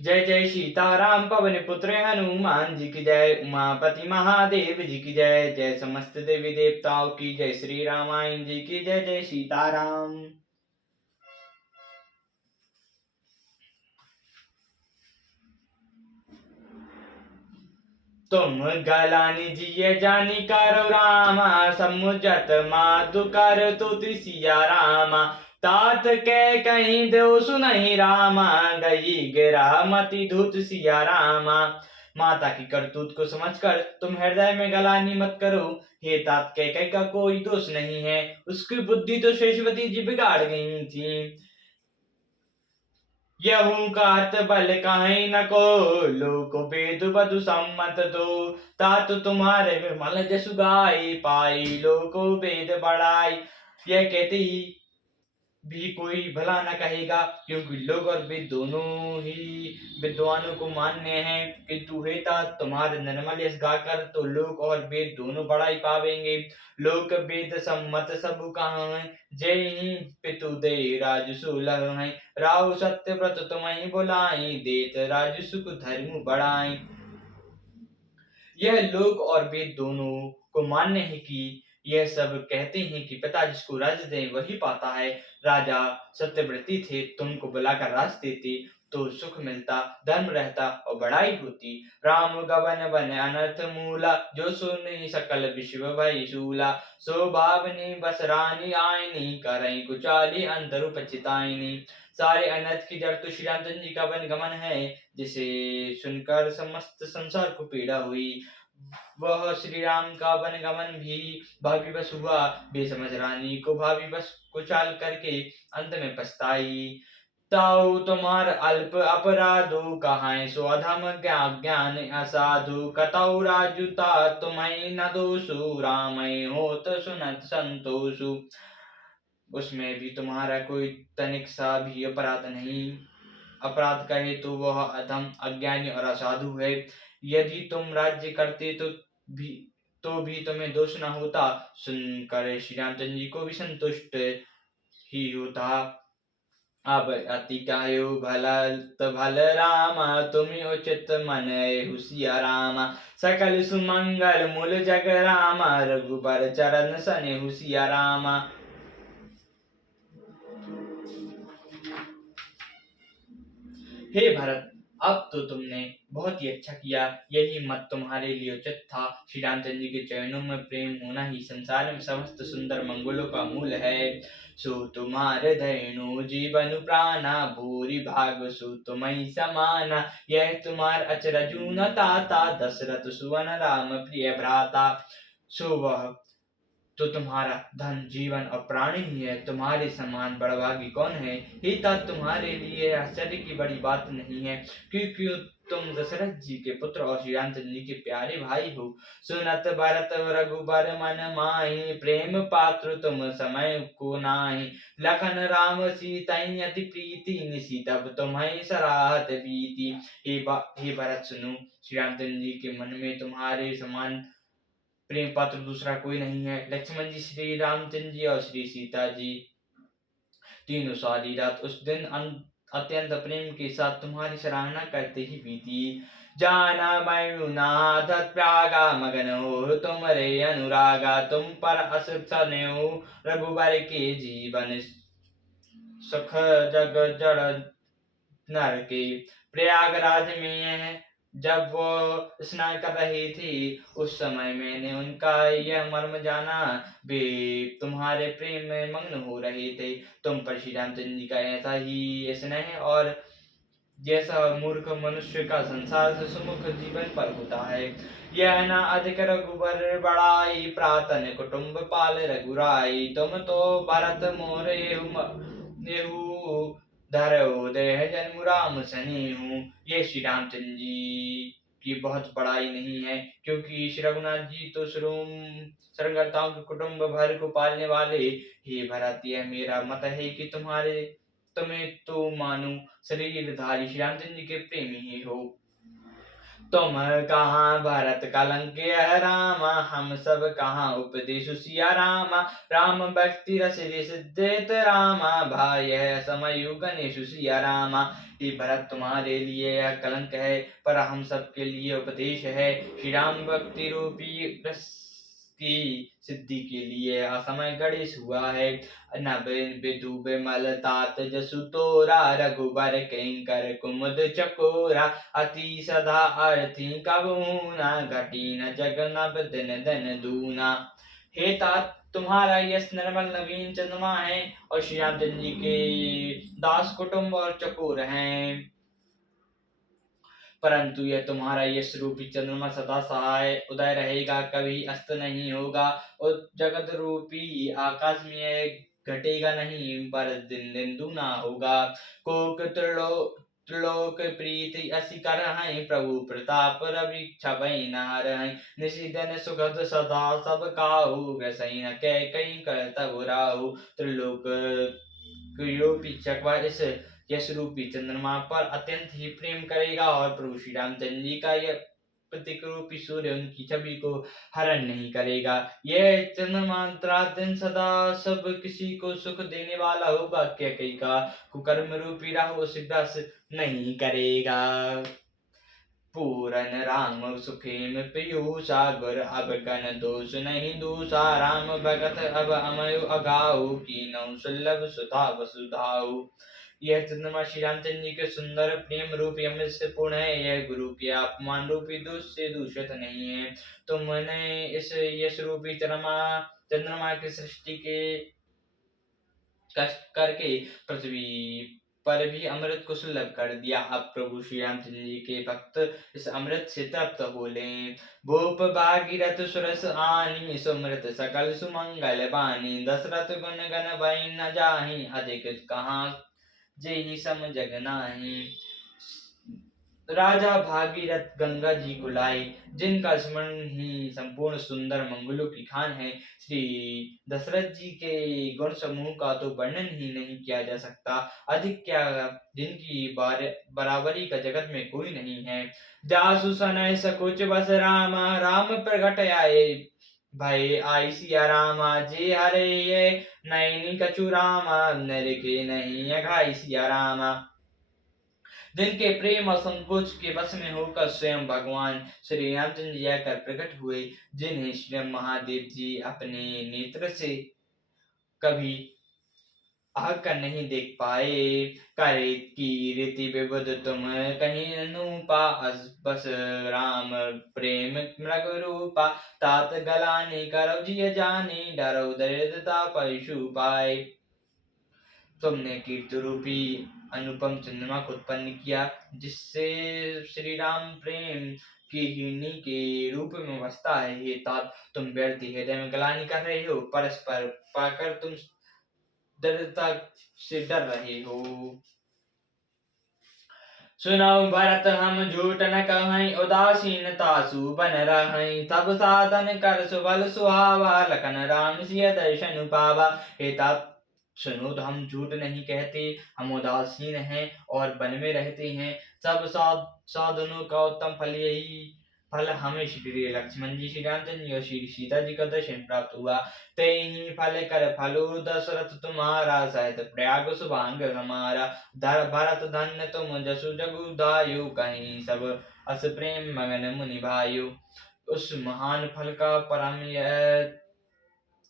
जय जय सीताराम पवन पुत्र हनुमान जी की जय। उमापति महादेव जी की जय। जय समस्त देवी देवताओं की जय। श्री रामायण जी की जय। जय सीताराम। तुम गलानी जिये जानी करो रामा, समुझत माधु कर तो सिया रामा। तात के कहीं दो सुनहि रामा, गई गिरा मति धूत सिया रामा। माता की करतूत को समझकर तुम हृदय में गलानी मत करो। हे तात कह का कोई दोष नहीं है, उसकी बुद्धि तो शेषवती जी बिगाड़ गई थी। यहू कात बल काहे न को, लोक वेद बधु सम्मत दो। तात तुम्हारे विमल जसु गाई, पाई लोको वेद बढ़ाई। यह कहते ही भी कोई भला न कहेगा, क्योंकि लोग और वेद दोनों ही विद्वानों को मान्य हैं। किंतु हे तात तुम्हारे निर्मल यश गाकर तो लोक और वेद दोनों बढ़ाई पावेंगे। लोक वेद सम्मत सब कहां, जय ही पितु दे राज सुलह हैं। राहु सत्य व्रत तुम्हें बुलाई, देत राज सुख धर्म बढ़ाई। यह लोक और वेद दोनों को मान्य है कि यह सब कहते हैं कि पिता जिसको राज्य दे वही पाता है। राजा सत्यव्रती थे, तुमको बुलाकर राज देते तो सुख मिलता, धर्म रहता और बड़ाई होती। राम गवन बन अनर्थ मूला, जो सुनी सकल विश्व भई शूला। सो भावनी बस रानी आयनी, करई कुचाली अंतर उपचितायनी। सारे अनर्थ की जड़ तो श्री रामचंद्र जी का वन गमन है, जिसे सुनकर समस्त संसार को पीड़ा हुई। वह श्री राम का वन गमन भी भाग्यवश हुआ। बेसमझ रानी को भाग्यवश कुचाल करके अंत में पछताई। ताऊ तुम्हार अल्प अपराधो, कहाय सो अधम ज्ञान असाधु। कतौ राजुता तुम्हें न दोषु, रामय होत सुनत संतोषु। उसमें भी तुम्हारा कोई तनिक सा भी अपराध नहीं। अपराध कहे तो वह अधम, अज्ञानी और असाधु है। यदि तुम राज्य करते भी तो भी तुम्हें दोष न होता। सुनकर श्री रामचंद्र जी को भी संतुष्ट ही होता। अब अति कायो भल रामा, तुम्हें उचित मन हुसिया रामा। सकल सुमंगल मूल जग रामा, रघुबर चरण सने हुसिया रामा। हे भरत, अब तो तुमने बहुत ही अच्छा किया। यही मत तुम्हारे लिए उचित था। श्री रामचंद्र जी के चरणों में प्रेम होना ही संसार में समस्त सुंदर मंगलों का मूल है। सो तुम्हारे धैनु जीवन प्राणा, भूरि भाग सो तुम्हें समाना। यह तुम्हार अचरजु न ताता, दशरथ सुवन राम प्रिय भ्राता। सो वह तो तुम्हारा धन जीवन और प्राणी ही है। तुम्हारे समान बड़भागी कौन है। हे तात, तुम्हारे लिए आश्चर्य की बड़ी बात नहीं है, क्योंकि तुम दशरथ जी के पुत्र और श्री रामचंद्र जी के प्यारे भाई हो। सुनत भरत रघुबर मन माही, प्रेम पात्र तुम समय को नाही। लखन राम सीतई अति प्रीति, निशी तब तुम्हें सराहत बीती। हे भरत सुनो, श्री रामचंद्र जी के मन में तुम्हारे समान प्रेम पात्र दूसरा कोई नहीं है। लक्ष्मण जी, श्री रामचंद्र जी और श्री सीता जी तीनों सारी रात उस दिन अत्यंत प्रेम के साथ तुम्हारी सराहना करते ही बीती। जाना मयुनाथ प्रागा, मगन हो तुम रे अनुरागा। तुम पर अस हो रघुबर के जीवन, सुख जग जड़ नर के। प्रयागराज में जब वो स्नान कर रही थी, उस समय मैंने उनका यह मर्म जाना। वे तुम्हारे प्रेम में मग्न हो रहे थे। तुम पर श्री रामचंद्र जी का ऐसा ही स्नेह और जैसा मूर्ख मनुष्य का संसार से सुमुख जीवन पर होता है। यह न अधिक रघुबर बड़ाई, प्रातन कुटुंब पाल रघुराई। तुम तो भरत मोर एहू धरोदय जन्म राम सनेहू। ये श्री रामचंद्र जी की बहुत बड़ाई नहीं है, क्योंकि श्री रघुनाथ जी तो शरणकर्ताओं के कुटुंब भर को पालने वाले। हे भरत, यह मेरा मत है कि तुम्हें तो मानो शरीरधारी श्री रामचंद्र जी के प्रेमी ही हो। तुम कहाँ भरत कलंक रामा, हम सब कहाँ उपदेश सिया रामा। राम भक्ति रस सिद्धेत रामा, भाई है समय गणेश सिया रामा। ये भरत तुम्हारे लिए यह कलंक है, पर हम सब के लिए उपदेश है। श्री राम भक्ति रूपी रस की सिद्धि के लिए असमय गणेश हुआ है। नभ विदु विमल तात जसु तोरा, रघुबर किंकर कुमुद चकोरा। अति सदा अर्थी कबूना, घटी न जगनब दिन दिन दूना। हे तात, तुम्हारा यश निर्मल नवीन चंद्रमा है और श्री रामचंद्र जी के दास कुटुंब और चकोर हैं, परंतु यह तुम्हारा यश रूपी चंद्रमा सदा सहाय उदय रहेगा, कभी अस्त नहीं होगा। और जगत रूपी आकाश में घटेगा नहीं, पर दिन दिन दूना होगा। कोक त्रिलोक प्रीति असी कर हैं, प्रभु प्रताप रवि छवि नहर हैं। निशिदन सुखद सदा सब काहू, ग्रसई न कई कर तब राहु। त्रिलोक रूपी चकवा इस यश रूपी चंद्रमा पर अत्यंत ही प्रेम करेगा, और प्रभु श्री रामचंद्र जी का यह प्रतीक रूपी सूर्य उनकी छवि को हरण नहीं करेगा। यह चंद्रमा रात दिन सदा सब किसी को सुख देने वाला होगा, कैकई का कुकर्म रूपी राहु उसे ग्रास नहीं करेगा। पूरन राम सुखेम पीयूषा, गुर अब गण दोष नहीं दूषा। राम भगत अब अमयु अगाऊ, कीनऊ सुलभ सुधा वसुधाऊ। यह चंद्रमा श्री रामचंद्र जी के सुंदर प्रेम रूपी अमृत से पूर्ण है, यह गुरु के अपमान रूपी दूष से दूषित नहीं है। तुमने इस यश रूपी चंद्रमा की सृष्टि के कष्ट करके पृथ्वी पर भी अमृत को सुलभ कर दिया। अब प्रभु श्री रामचंद्र जी के भक्त इस अमृत से तृप्त हो लें। भूप भागीरथ सुरस आनी, सुमृत सकल सुमंगल बानी। दशरथ गुण गण भय न जाहि, अधिक कहाँ जेहि सम जग नाही। राजा भागीरथ गंगा जी को लाए, जिनका स्मरण ही संपूर्ण सुंदर मंगलों की खान है। श्री दशरथ जी के गुण समूह का तो वर्णन ही नहीं किया जा सकता, अधिक क्या जिनकी बराबरी का जगत में कोई नहीं है। जासु सनय सकुच बस रामा, राम प्रगट आए भय आई सिया रामा। जे हरे ये नैनी कछु रामा, नर के नहीं अघाई सिया रामा। जिनके प्रेम और संकोच के वश में होकर स्वयं भगवान श्री रामचंद्र जी आकर प्रकट हुए, जिन्हें स्वयं महादेव जी अपने नेत्र से कभी आकर नहीं देख पाए। करे की रीति विबुध तुम कहीं अनूपा, बस राम प्रेम मृग रूपा। तात गलानी करौ जिय जानी, डरौ दरिद्रता पशु पाए। तुमने कीर्ति रूपी अनुपम चंद्रमा को उत्पन्न किया, जिससे श्री राम प्रेम की हिरनी के रूप में बसता है। हे तात, तुम व्यर्थ हृदय में गलानी कर रहे हो, परस्पर पाकर तुम दरिद्रता से डर रहे हो। सुनौ भरत हम झूठ न कहें, उदासीनता सुबन रहें। तब साधन कर सुबल सुहावा, लखन राम सिय दर्शन पावा। हे तात, सुनो तो हम झूठ नहीं कहते, हम उदासीन हैं और वन में रहते हैं। सब साधनों का उत्तम फल यही फल हमें श्री लक्ष्मण जी, श्री रामचंद्र जी और श्री सीता जी का दर्शन प्राप्त हुआ। ते ही फल कर फलो दशरथ तुम्हारा, सहित प्रयाग शुभांग हमारा। भरत धन्य तुम जसु जगु दायु, कहीं सब अस प्रेम मगन मुनि भायु। उस महान फल का परम यह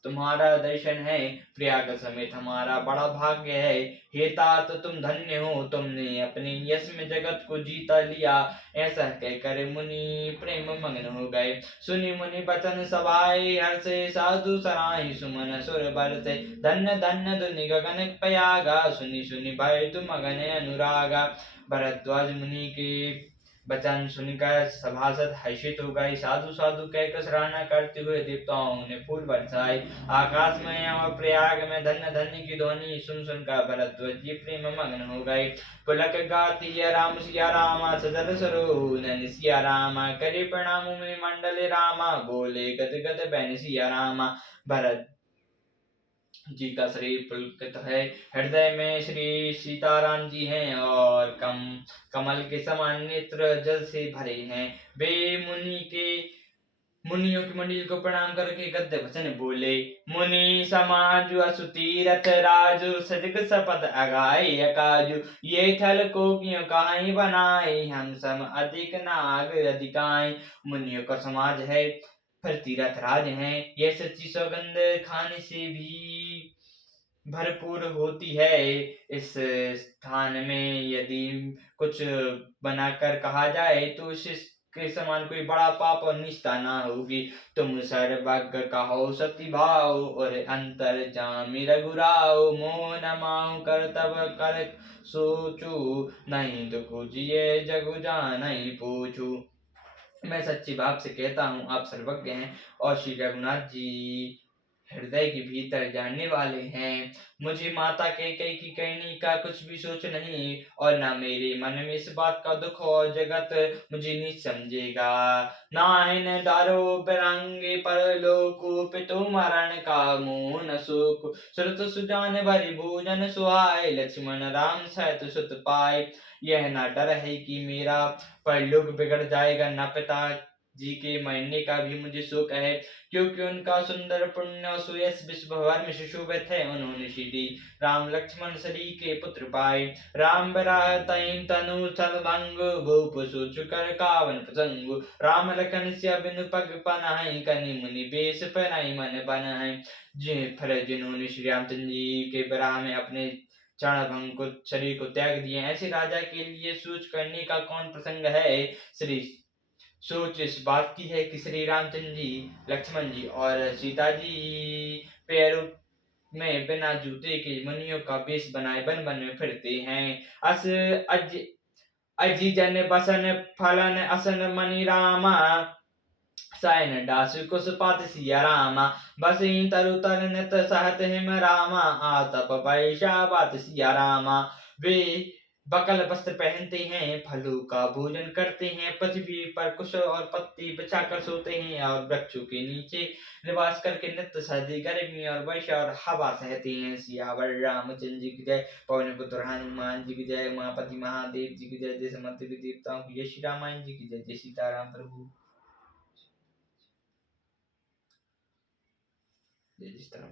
तुम्हारा दर्शन है, प्रयाग समेत हमारा बड़ा भाग्य है। हे तात, तुम धन्य हो, तुमने अपने यश में जगत को जीता लिया। ऐसा कहकर मुनि प्रेम मग्न हो गए। सुनि मुनि बचन सभाए, हर्षे साधु सराहि सुमन सुर बरसे। धन्य धन्य धुनि गगन पयागा, सुनि सुनि भय तुम मगन अनुरागा। भरद्वाज मुनि के वचन सुनकर सभासद हर्षित हो गए। साधु साधु कहकर सराहना करते हुए देवताओं ने फूल बरसाए। आकाश में और प्रयाग में धन्य धन्य की ध्वनि सुन सुनकर भरद्वाज जी प्रेम मग्न हो गए। पुलक गाती राम सिया रामा, सजल सरोन सिया रामा। करे प्रणाम मुनि मंडल रामा, बोले गद गद बैन सिया रामा। भरत जी का शरीर पुलकित है, हृदय में श्री सीताराम जी हैं और कमल के समान नेत्र जल से भरे हैं। वे मुनियों की मंडली को प्रणाम करके गद्य वचन बोले। मुनि समाज असु तीरथ राजु, सजग सपथ अगाई अकाजु। ये थल को क्यों काहि बनाए, हम सम अधिक नाग अधिकाई। मुनियों का समाज है, फिर तीरथ राज है, यह सच्ची सौगंध खाने से भी भरपूर होती है। इस स्थान में यदि कुछ बनाकर कहा जाए तो के समान कोई बड़ा पाप और निष्ठा ना होगी। तुम सर्वज्ञ कहो सती भाव, और अंतर जामि रघुराव। मोह न माहु कर तब कर सोचू, नहीं तो पूजिए जगु नहीं पूछू। मैं सच्ची भाव से कहता हूँ, आप सर्वज्ञ हैं और श्री रघुनाथ जी हृदय के भीतर जानने वाले हैं। मुझे माता कैकेयी की करनी का कुछ भी सोच नहीं, और ना मेरे मन में इस बात का दुख, और जगत मुझे नीच समझेगा। नाहिन दारो बिरंगे परलोकु, पितु मरण का मुँह न सूक। श्रुत सुजान भरि भोजन सुहाए, लक्ष्मण राम सहित सुत पाए। यह न डर है कि मेरा परलोक बिगड़ जाएगा, न पिता जी के मरने का भी मुझे शोक है, क्योंकि उनका सुंदर पुण्य सुयश विश्व भर में सुशोभित है। उन्होंने श्री राम लक्ष्मण सरी के पुत्र पाए। राम बरातई तनु सलंग, भूप सोच कर कावन प्रसंग। राम लखन से बिनु पग पनाहि, कनि मुनि बेश पनाहि मन बनाहि। फिर जिन्होंने श्री रामचंद्र जी के विराह में अपने चरण भंग को शरीर को त्याग दिए, ऐसे राजा के लिए सोच करने का कौन प्रसंग है। श्री सोच इस बात की है कि श्री रामचंद्र जी, लक्ष्मण जी और सीता जी पैरों में बिना जूते के मुनियों का वेश बनाए वन वन में फिरते हैं। अस अज अजी जन बसन फलन असन मणि रामा, सायन डासु कुसुपात सिया रामा। बसई तरु तर नित सहत हिम रामा, आतप पैशा बात सिया रामा। वे बकल वस्त्र पहनते हैं, फलों का भोजन करते हैं, पृथ्वी पर कुश और पत्ती बिछाकर सोते हैं, और वृक्षों के नीचे निवास करके नित्य सर्दी गर्मी और वर्षा और हवा सहते हैं। सियावर रामचंद्र जी की जय, पवन पुत्र हनुमान जी की जय, उमापति महादेव जी की जय, जय समस्त देवताओं की जय, श्री रामायण जी की जय, जय सीताराम प्रभु जय, जिस तरह